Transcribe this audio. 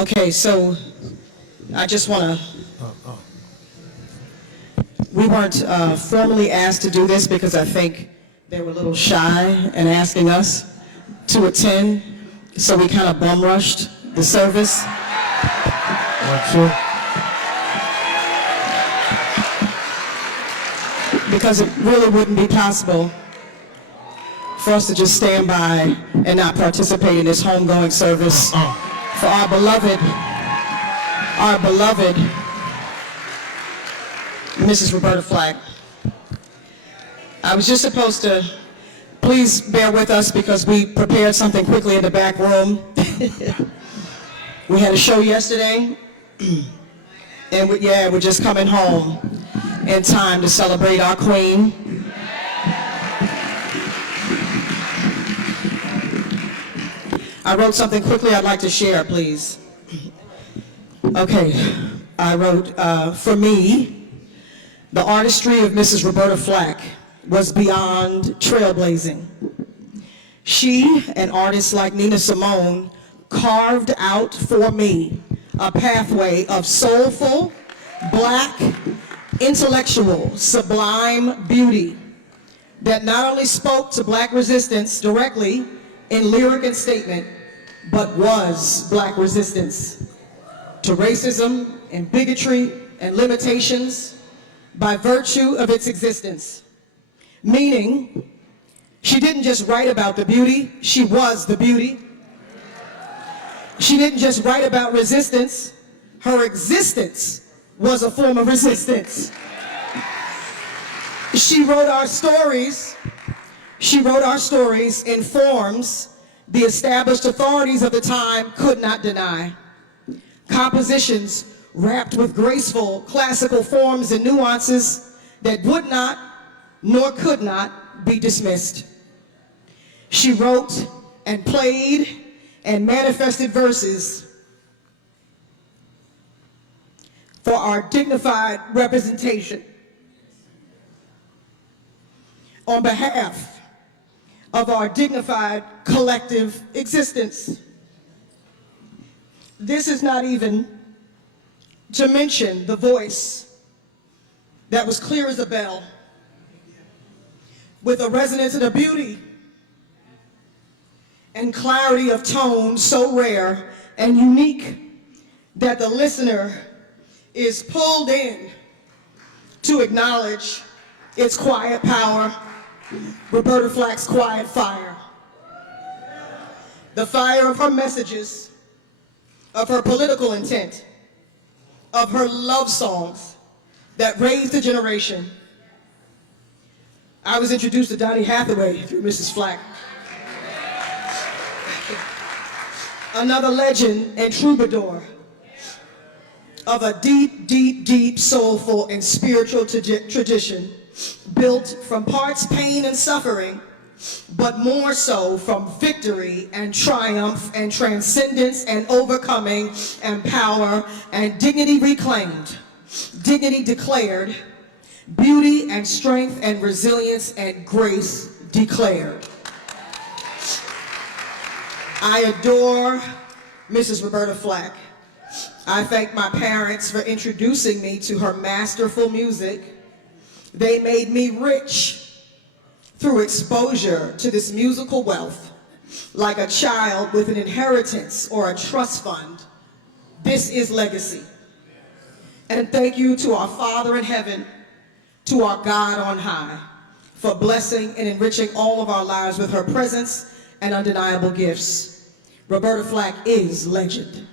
Okay, so I just want to, we weren't formally asked to do this because I think they were a little shy in asking us to attend, so we kind of bum rushed the service. Because it really wouldn't be possible for us to just stand by and not participate in this homegoing service for our beloved Mrs. Roberta Flack. I was just supposed to, please bear with us because we prepared something quickly in the back room. We had a show yesterday, and we're just coming home in time to celebrate our queen. I wrote something quickly I'd like to share, please. Okay, I wrote, for me, the artistry of Mrs. Roberta Flack was beyond trailblazing. She and artists like Nina Simone carved out for me a pathway of soulful, black, intellectual, sublime beauty that not only spoke to black resistance directly in lyric and statement, but was black resistance to racism and bigotry and limitations by virtue of its existence. Meaning, she didn't just write about the beauty, she was the beauty. She didn't just write about resistance, her existence was a form of resistance. She wrote our stories in forms the established authorities of the time could not deny. Compositions wrapped with graceful classical forms and nuances that would not nor could not be dismissed. She wrote and played and manifested verses for our dignified representation on behalf of our dignified collective existence. This is not even to mention the voice that was clear as a bell, with a resonance and a beauty and clarity of tone so rare and unique that the listener is pulled in to acknowledge its quiet power, Roberta Flack's quiet fire. The fire of her messages, of her political intent, of her love songs that raised a generation. I was introduced to Donny Hathaway through Mrs. Flack. Another legend and troubadour of a deep, deep, deep, soulful and spiritual tradition built from parts pain and suffering, but more so from victory and triumph and transcendence and overcoming and power and dignity reclaimed, dignity declared, beauty and strength and resilience and grace declared. I adore Mrs. Roberta Flack. I thank my parents for introducing me to her masterful music. They made me rich through exposure to this musical wealth, like a child with an inheritance or a trust fund. This is legacy. And thank you to our Father in heaven, to our God on high, for blessing and enriching all of our lives with her presence and undeniable gifts. Roberta Flack is legend.